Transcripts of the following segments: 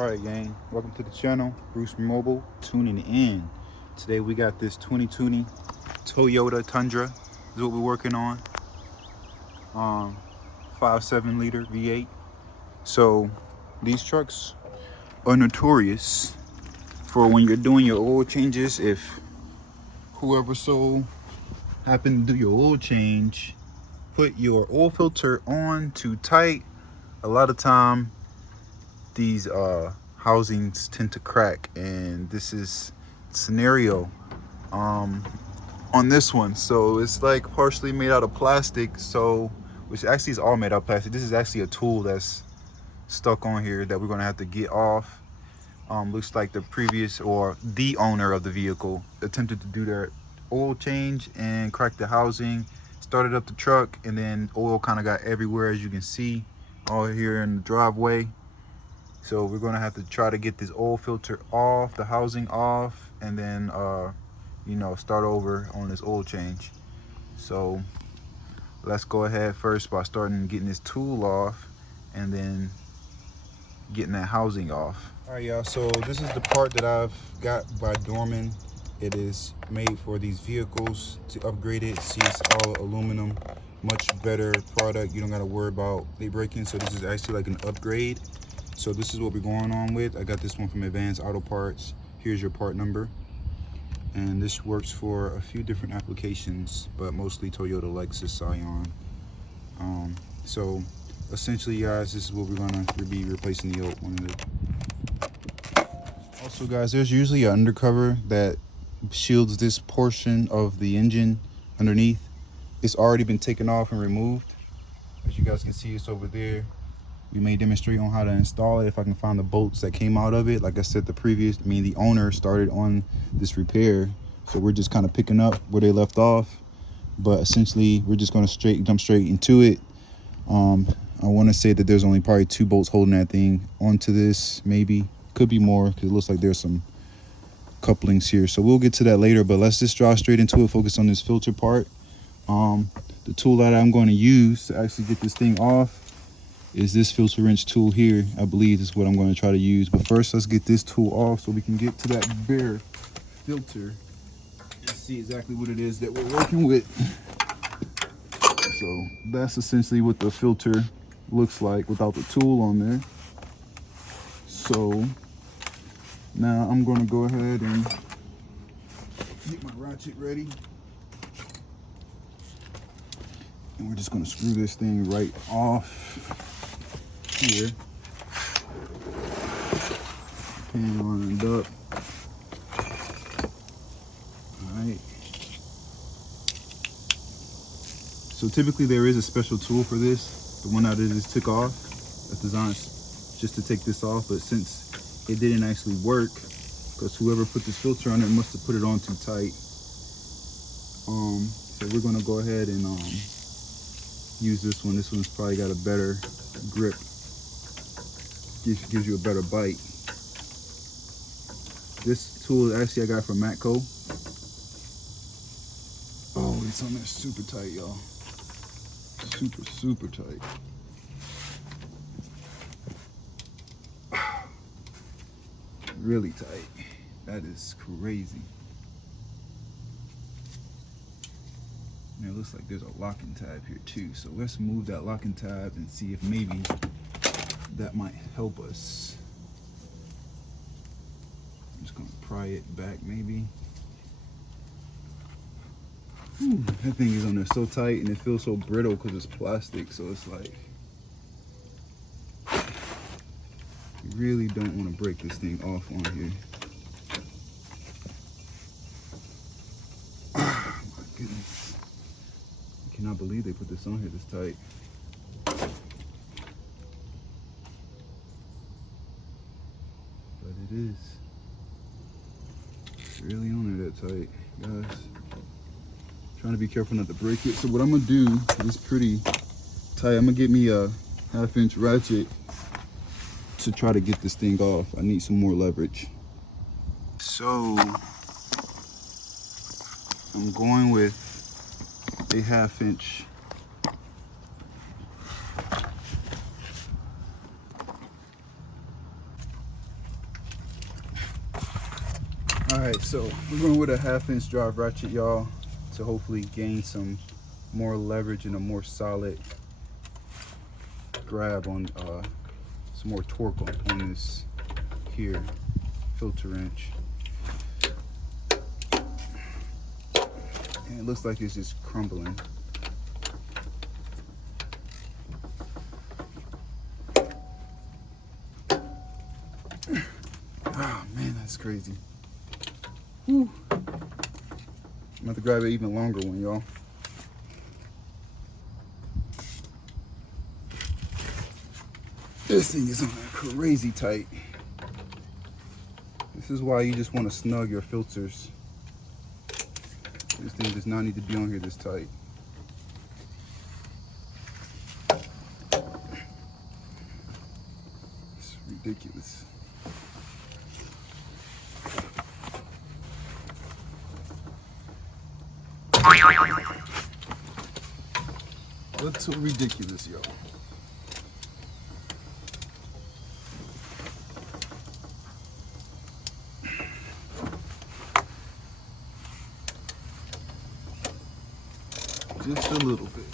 Alright gang, welcome to the channel. Bruce Mobile tuning in. Today we got this 2020 Toyota Tundra. This is what we're working on. 5.7 liter V8. So these trucks are notorious for when you're doing your oil changes. If whoever so happened to do your oil change, put your oil filter on too tight, a lot of time these housings tend to crack, and this is scenario on this one. So it's like partially made out of plastic, so which actually is all made out of plastic. This is actually a tool that's stuck on here that we're going to have to get off. Looks like the previous or the owner of the vehicle attempted to do their oil change and cracked the housing, started up the truck, and then oil kind of got everywhere, as you can see all here in the driveway. So we're going to have to try to get this oil filter off, the housing off, and then start over on this oil change. So let's go ahead first by starting getting this tool off and then getting that housing off. All right, y'all, so this is the part that I've got by Dorman. It is made for these vehicles. To upgrade it, see, it's all aluminum, much better product. You don't got to worry about they breaking. So this is actually like an upgrade. So this is what we're going on with. I got this one from Advanced Auto Parts. Here's your part number. And this works for a few different applications, but mostly Toyota, Lexus, Scion. So essentially, guys, this is what we're gonna be replacing the old one. Also, guys, there's usually an undercover that shields this portion of the engine underneath. It's already been taken off and removed. As you guys can see, it's over there. We may demonstrate on how to install it if I can find the bolts that came out of it. Like I said, the owner started on this repair, so we're just kind of picking up where they left off. But essentially, we're just going to jump straight into it. I want to say that there's only probably 2 bolts holding that thing onto this, maybe. Could be more, because it looks like there's some couplings here. So we'll get to that later, but let's just drive straight into it, focus on this filter part. The tool that I'm going to use to actually get this thing off is this filter wrench tool here. I believe is what I'm going to try to use. But first, let's get this tool off so we can get to that bare filter and see exactly what it is that we're working with. So that's essentially what the filter looks like without the tool on there. So now I'm going to go ahead and get my ratchet ready. And we're just going to screw this thing right off here. Pan lined up. Alright. So typically there is a special tool for this. The one that I just took off, that's designed just to take this off. But since it didn't actually work, because whoever put this filter on it must have put it on too tight. So we're going to go ahead and use this one. This one's probably got a better grip. Gives you a better bite. This tool actually I got from Matco. Oh, it's on there super tight, y'all. Super tight. Really tight. That is crazy. And it looks like there's a locking tab here too. So let's move that locking tab and see if maybe that might help us. I'm just gonna pry it back maybe. That thing is on there so tight and it feels so brittle because it's plastic. So it's like, you really don't want to break this thing off on here. Oh my goodness. I cannot believe they put this on here this tight. But it is. It's really on there that tight, guys. Trying to be careful not to break it. So what I'm gonna do is pretty tight. I'm gonna get me a 1/2-inch ratchet to try to get this thing off. I need some more leverage. So I'm going with a 1/2-inch Alright, so we're going with a 1/2-inch drive ratchet, y'all, to hopefully gain some more leverage and a more solid grab on some more torque on this here filter wrench. And it looks like it's just crumbling. Oh man, that's crazy. Whew. I'm gonna have to grab an even longer one, y'all. This thing is on crazy tight. This is why you just want to snug your filters. This thing does not need to be on here this tight. It's ridiculous. Looks so ridiculous, yo. Just a little bit.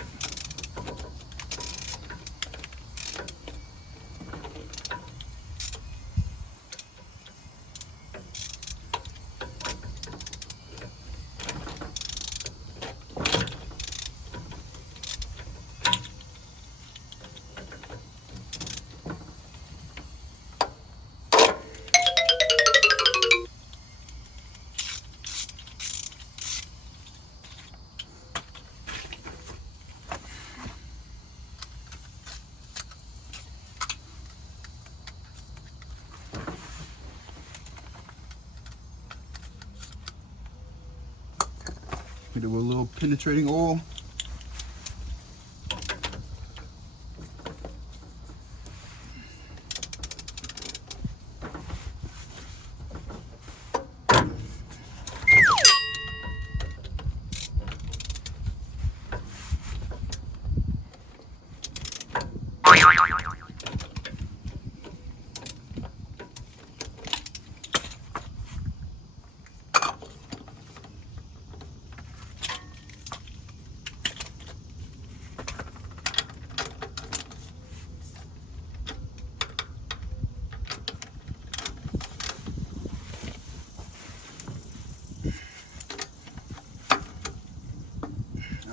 Hit it with a little penetrating oil.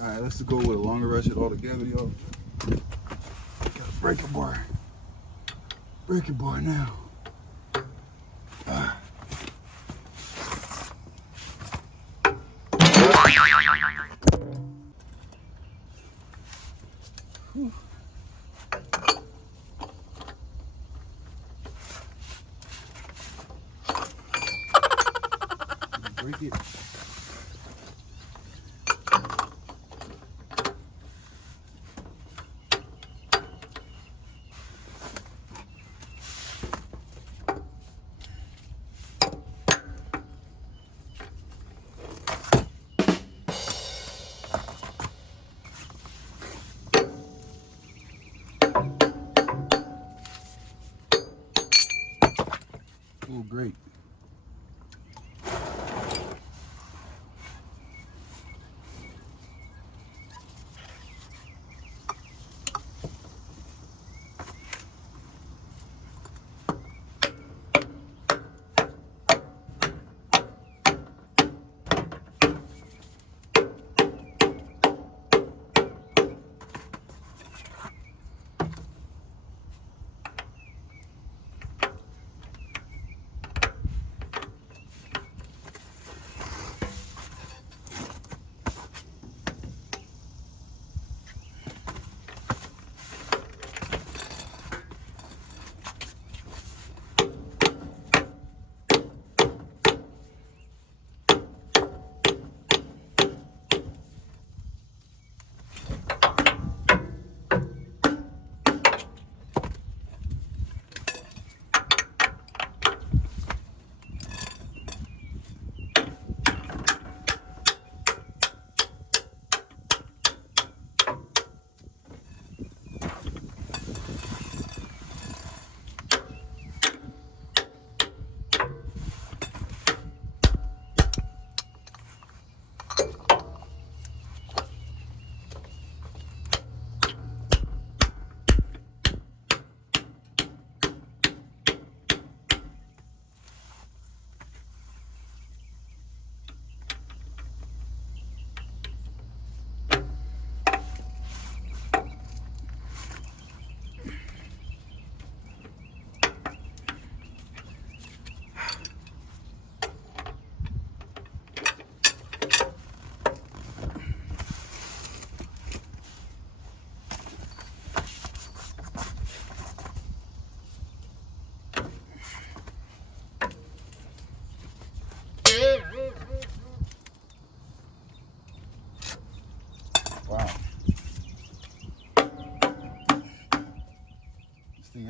Alright, let's go with a longer ratchet altogether, y'all. Got a breaker bar. Breaker bar now. Whew. Break it. Oh, great.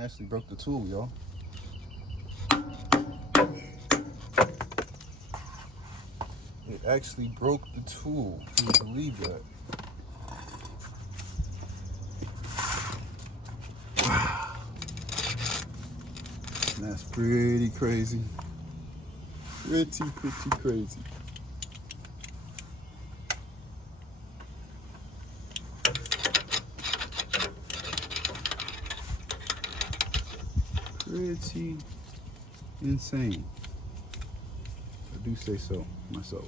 actually broke the tool, y'all. It actually broke the tool. Can you believe that? Wow. That's pretty crazy. Pretty crazy. Pretty insane. I do say so myself.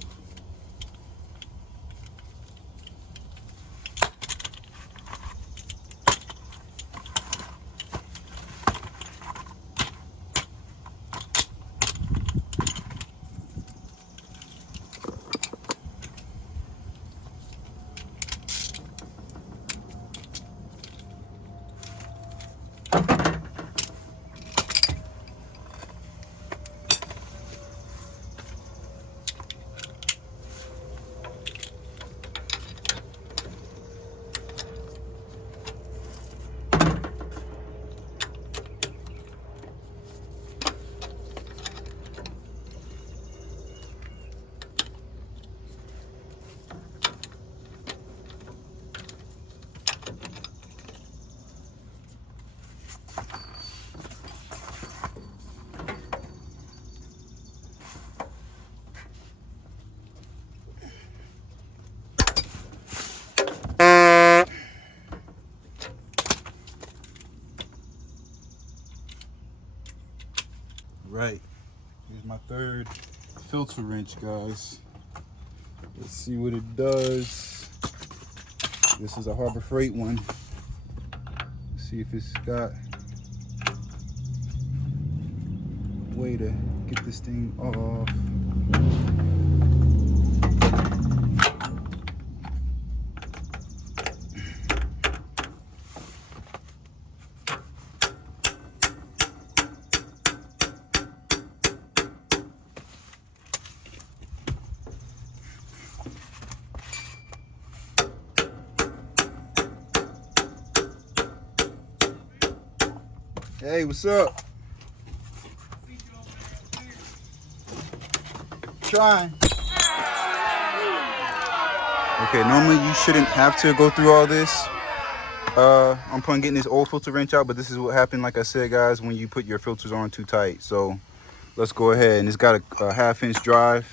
Right, here's my third filter wrench, guys. Let's see what it does. This is a Harbor Freight one. Let's see if it's got a way to get this thing off. Hey, what's up? Trying. Okay, normally you shouldn't have to go through all this. I'm planning on getting this old filter wrench out, but this is what happened, like I said, guys, when you put your filters on too tight. So let's go ahead. And it's got a 1/2-inch drive.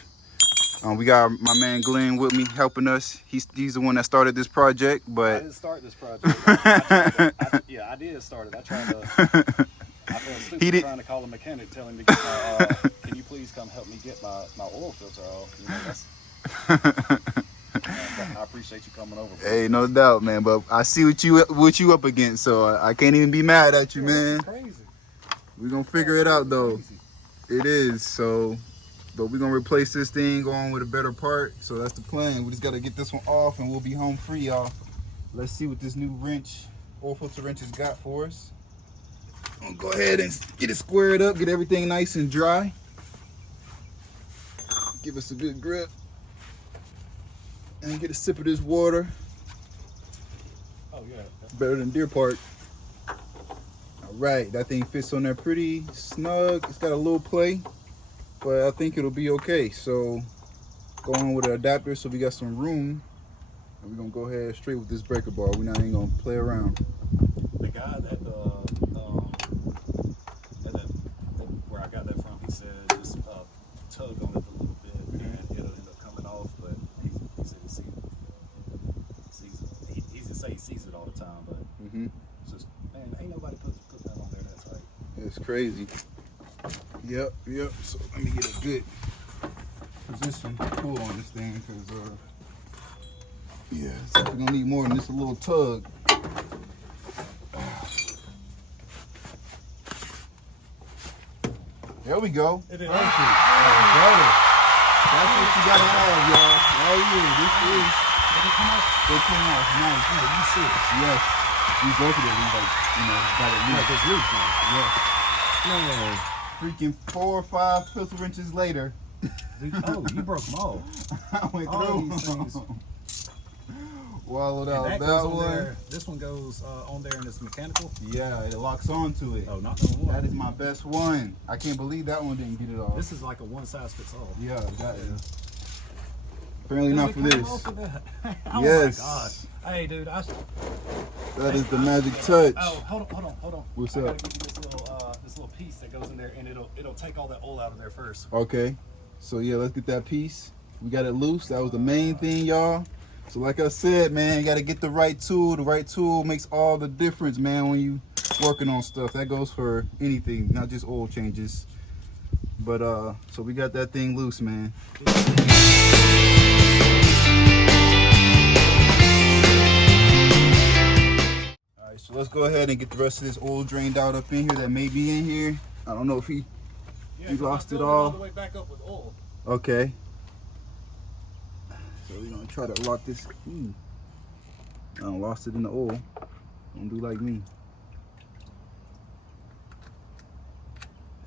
We got my man Glenn with me helping us. He's the one that started this project, but I didn't start this project. I did start it. I tried to. I felt stupid trying to call a mechanic, tell him to get my. Can you please come help me get my oil filter off? You know, that's. I appreciate you coming over. Bro. Hey, no doubt, man. But I see what you up against, so I can't even be mad at you, man. It's crazy. We're gonna figure it out, though. It is so. But we're gonna replace this thing, go on with a better part. So that's the plan. We just gotta get this one off and we'll be home free, y'all. Let's see what this new wrench, oil filter wrench, has got for us. I'm gonna go ahead and get it squared up, get everything nice and dry. Give us a good grip. And get a sip of this water. Oh yeah. Better than Deer Park. All right, that thing fits on there pretty snug. It's got a little play, but I think it'll be okay. So go on with the adapter so we got some room. And we're gonna go ahead straight with this breaker bar. We're not even gonna play around. The guy that where I got that from, he said just tug on it a little bit and it'll end up coming off. But he said he just say he sees it all the time, but it's just, man, ain't nobody put that on there that tight. It's crazy. Yep. So let me get a good position to pull on this thing, because yeah, so we're gonna need more than just a little tug. There we go. It is. Perfect. Better. That's what you gotta have, y'all. Oh yeah, this is. They came off nice. You see it. Yes. We both of them, like, got it loose. It's loose now. Yes. Man. Freaking 4 or 5 filter wrenches later. Oh, you broke them all. I went All through these things. wallowed out that that goes on one. there. This one goes on there and it's mechanical. Yeah, it locks onto it. Oh, not the one. That is my best one. I can't believe that one didn't get it off. This is like a one size fits all. Yeah, that is. Apparently not for Did it come this. off of that? Oh Yes. my god. Hey, dude, That is the magic touch. Oh, hold on. What's I up? gotta give you this little piece that goes in there, and it'll take all that oil out of there first. Okay. So yeah, let's get that piece. We got it loose. That was the main thing, y'all. So like I said, man, you got to get the right tool. The right tool makes all the difference, man, when you working on stuff. That goes for anything, not just oil changes. But so we got that thing loose, man. All right, so let's go ahead and get the rest of this oil drained out up in here that may be in here. I don't know if he lost it all. The way back up with oil. Okay. So we're gonna try to lock this. I lost it in the oil. Don't do like me.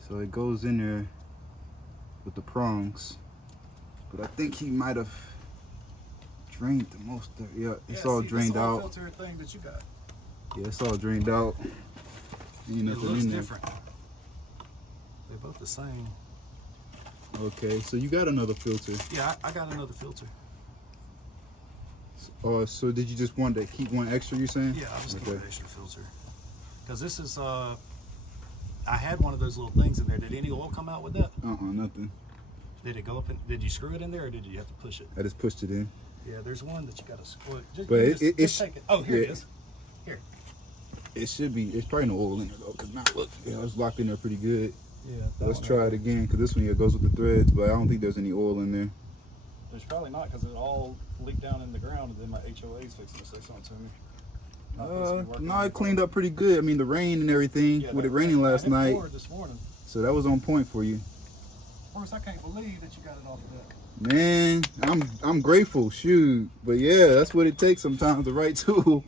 So it goes in there with the prongs, but I think he might have drained the most of it. Yeah, it's all drained out. Filter thing that you got. Yeah, it's all drained out. Ain't nothing It looks in there. different. They're both the same. Okay, so you got another filter. Yeah, I got another filter. So did you just want to keep one extra, you saying? Yeah, I just keep an extra filter. Because this is, I had one of those little things in there. Did any oil come out with that? Nothing. Did it go up? Did you screw it in there, or did you have to push it? I just pushed it in. Yeah, there's one that you got to screw it. But just take it. Oh, here it is. Here. It should be. It's probably no oil in there though. Cause now look, yeah, it's locked in there pretty good. Yeah. Let's try it again, because this one here goes with the threads, but I don't think there's any oil in there. There's probably not, because it all leaked down in the ground, and then my HOA's fixing to say something to me. No, it cleaned up pretty good. I mean, the rain and everything, with it raining last night. This morning. So that was on point for you. Of course, I can't believe that you got it off of that. Man, I'm grateful, shoot. But yeah, that's what it takes sometimes, the right tool.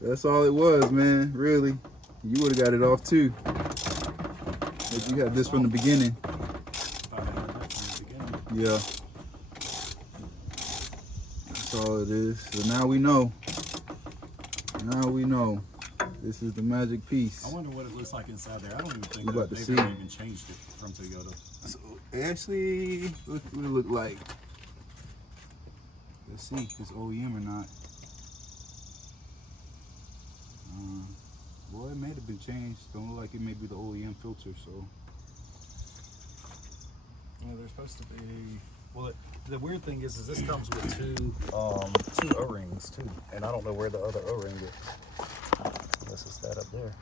That's all it was, man, really. You would have got it off too. But you had this from the beginning. Yeah. That's all it is. So now we know. Now we know. This is the magic piece. I wonder what it looks like inside there. I don't even think We're about that to they've see. even changed it from Toyota. So actually, what it look like? Let's see if it's OEM or not. Well, it may have been changed. Don't look like it may be the OEM filter. So. Yeah, they're supposed to be. Well, the weird thing is this comes with two O-rings too, and I don't know where the other O-ring is. Unless it's that up there.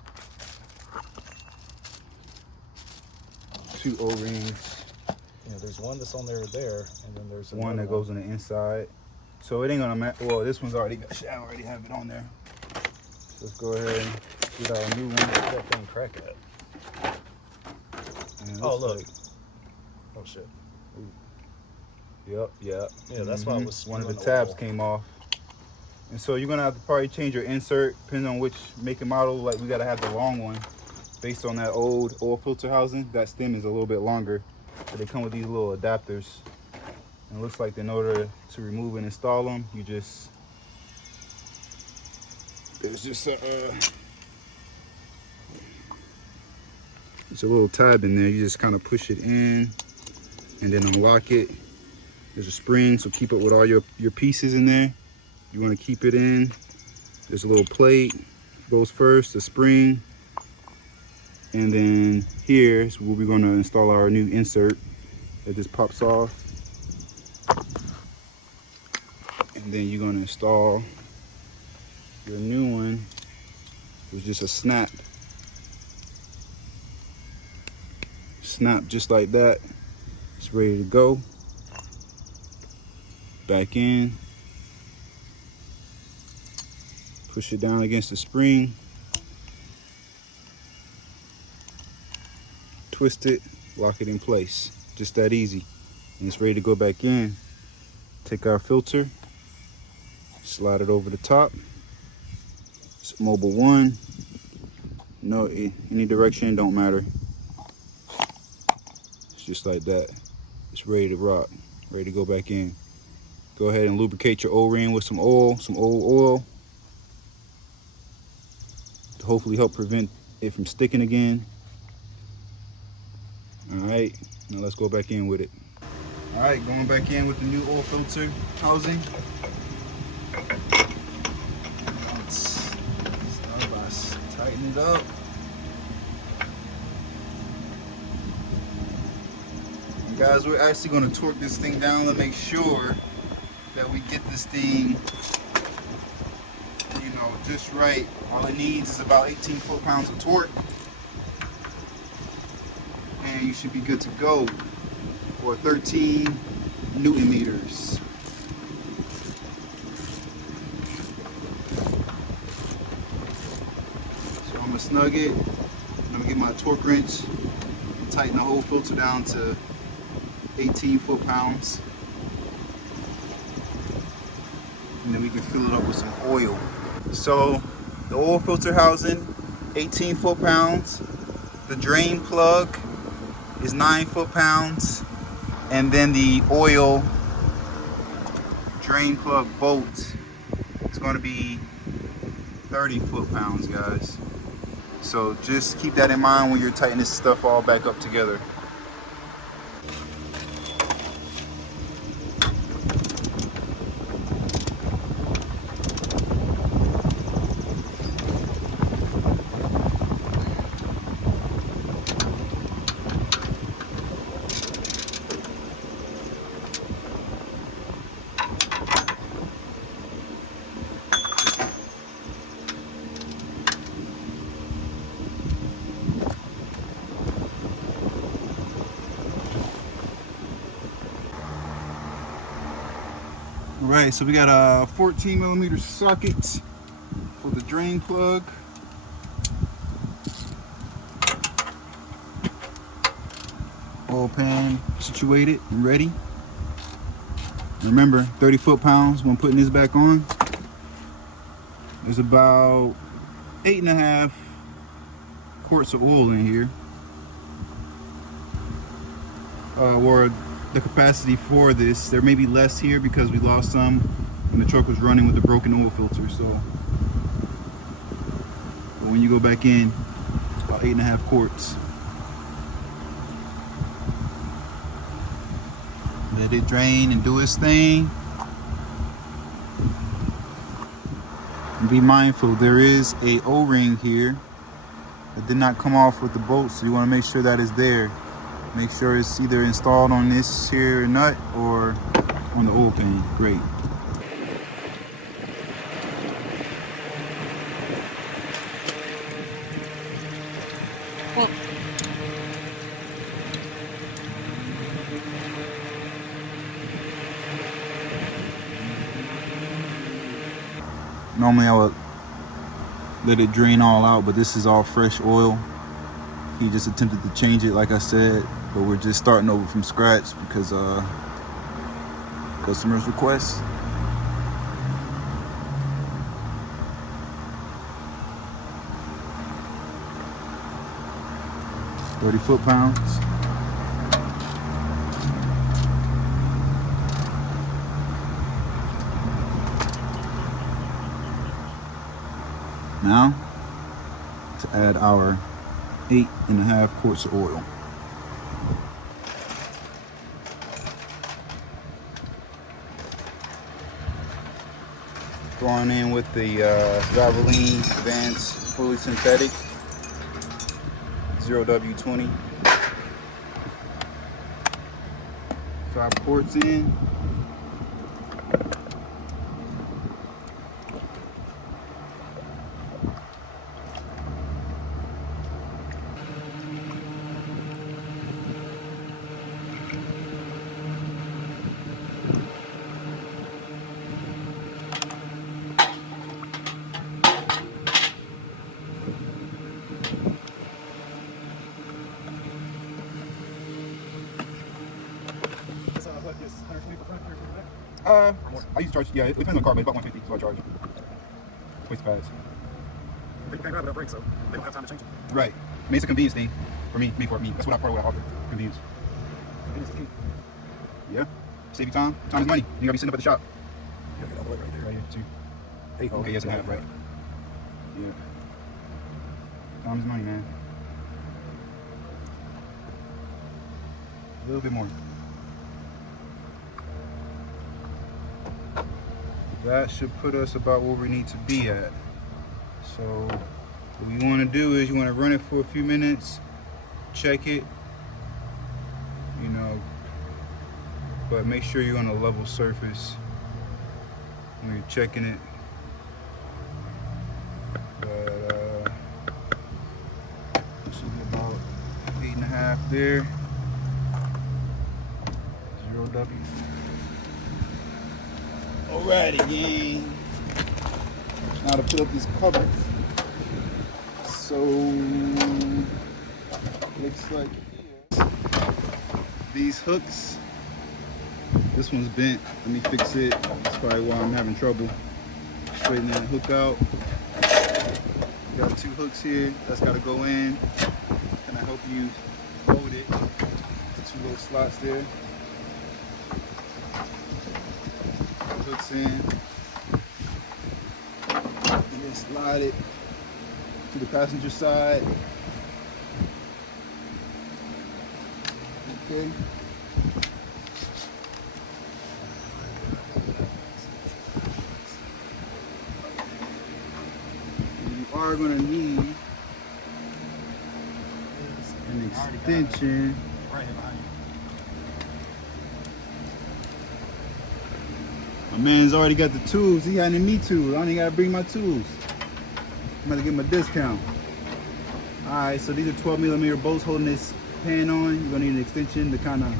Two O-rings. Yeah, there's one that's on there, and then there's One that goes on the inside. So it ain't gonna matter. Well, this one's already got. I already have it on there. So let's go ahead and get our new one. That thing crack at. Oh look. Like, oh shit. Yep. Yeah, that's why I was. One of the tabs came off. And so you're gonna have to probably change your insert, depending on which make and model. Like we gotta have the long one, based on that old oil filter housing. That stem is a little bit longer, but they come with these little adapters. And it looks like in order to remove and install them, you just there's just it's a little tab in there. You just kind of push it in, and then unlock it. There's a spring, so keep it with all your pieces in there. You want to keep it in. There's a little plate, goes first, the spring, and then here is where we're going to install our new insert that just pops off. And then you're going to install your new one. It's just a snap just like that. It's ready to go. Back in, push it down against the spring, twist it, lock it in place. Just that easy. And it's ready to go back in. Take our filter, slide it over the top. It's mobile one. No, any direction, don't matter. It's just like that. It's ready to rock, ready to go back in. Go ahead and lubricate your O-ring with some oil, some old oil, to hopefully help prevent it from sticking again. All right, now let's go back in with it. All right, going back in with the new oil filter housing. Let's start by tightening it up. Guys, we're actually going to torque this thing down to make sure that we get this thing, you know, just right. All it needs is about 18 foot-pounds of torque, and you should be good to go, or 13 Newton meters. So I'm going to snug it. I'm going to get my torque wrench and tighten the whole filter down to 18 foot-pounds, and then we can fill it up with some oil. So the oil filter housing, 18 foot-pounds. The drain plug is 9 foot-pounds, and then the oil drain plug bolt is going to be 30 foot-pounds, guys. So just keep that in mind when you're tightening this stuff all back up together. Right, so we got a 14mm socket for the drain plug. Oil pan situated and ready. Remember, 30 foot-pounds when putting this back on. There's about 8.5 quarts of oil in here. Or the capacity for this. There may be less here because we lost some when the truck was running with the broken oil filter. So but when you go back in, about 8.5 quarts. Let it drain and do its thing. And be mindful, there is a O-ring here that did not come off with the bolt, so you want to make sure that is there. Make sure it's either installed on this here nut or on the oil pan. Great. Normally I would let it drain all out, but this is all fresh oil. He just attempted to change it, like I said, but we're just starting over from scratch because customers' request. $30 foot-pounds. Now to add our 8.5 quarts of oil. Going in with the Valvoline Advanced Fully Synthetic 0W20. 5 quarts in. I used to charge, yeah, it depends on the car, but it's about 150, so I charge. Waste pads. But you can't grab it up break, so they don't have time to change it. Right. I mean, it's a convenience thing for me, for me. That's what I offer, convenience. Convenience is key. Yeah. Save you time. Time is money. You gotta be sitting up at the shop. Yeah, that right there. Right here, too. Hey, okay, yes, I have, right. Yeah. Time is money, man. A little bit more. That should put us about where we need to be at. So what you want to do is you want to run it for a few minutes, check it, you know, but make sure you're on a level surface when you're checking it. But should be about 8.5 there. 0W. Alrighty, gang. Now to put up these covers. So looks like these hooks. This one's bent. Let me fix it. That's probably why I'm having trouble straightening that hook out. Got 2 hooks here. That's got to go in. Can I help you hold it? 2 little slots there. Hooks in, and then slide it to the passenger side. Okay. And you are going to need an extension. Right here behind you. My man's already got the tools. He had me tools. I only gotta bring my tools. I'm gonna give him a discount. Alright, so these are 12mm bolts holding this pan on. You're gonna need an extension to kind of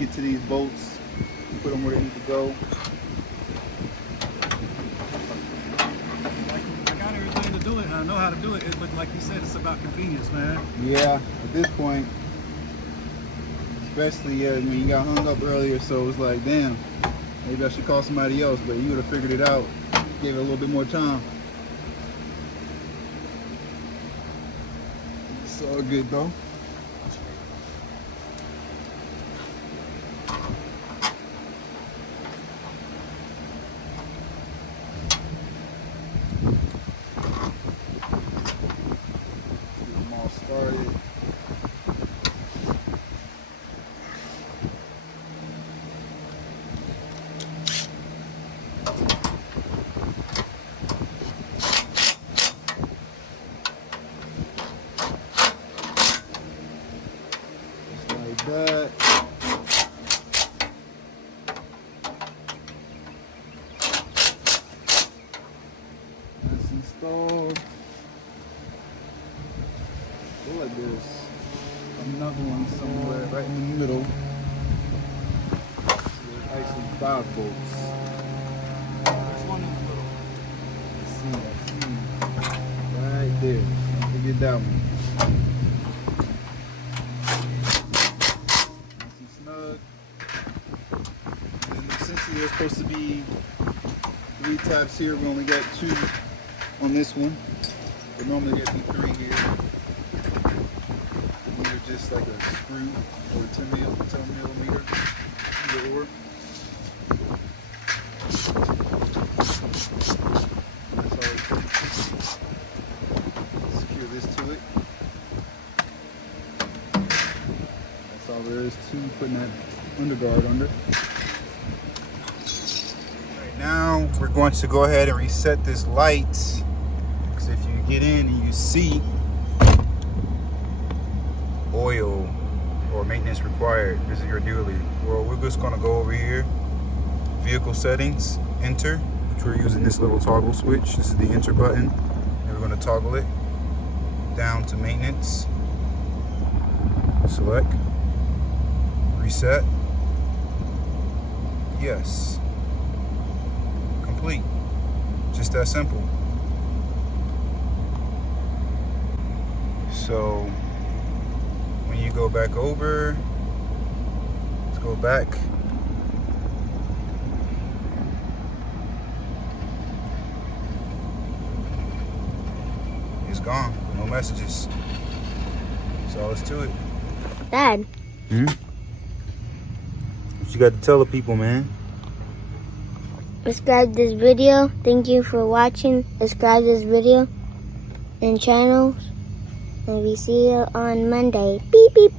get to these bolts, put them where they need to go. I got everything to do it, and I know how to do it, but like you said, it's about convenience, man. Yeah, at this point, especially when you got hung up earlier, so it's like, damn. Maybe I should call somebody else, but you would have figured it out. Gave it a little bit more time. It's all good though. Get them all started. That. That's installed. Go like this. Another one somewhere right in the middle. So there's actually 5 bolts. There's one in the middle. I see. Right there. Don't forget that one. There's supposed to be 3 tabs here. We only got 2 on this one. But normally there'd be 3 here. These are just like a screw or 10 millimeter. Either or. That's all it takes. Secure this to it. That's all there is to putting that underguard under. Now we're going to go ahead and reset this light, because if you get in and you see oil or maintenance required, visit your dealer. Well, we're just going to go over here, vehicle settings, enter, which we're using this little toggle switch. This is the enter button, and we're going to toggle it down to maintenance, select, reset, yes. Just that simple. So when you go back over, let's go back. It's gone. No messages. That's all there's to it. Dad. What you got to tell the people, man? Subscribe this video. Thank you for watching. Subscribe this video and channels. And we see you on Monday. Beep, beep.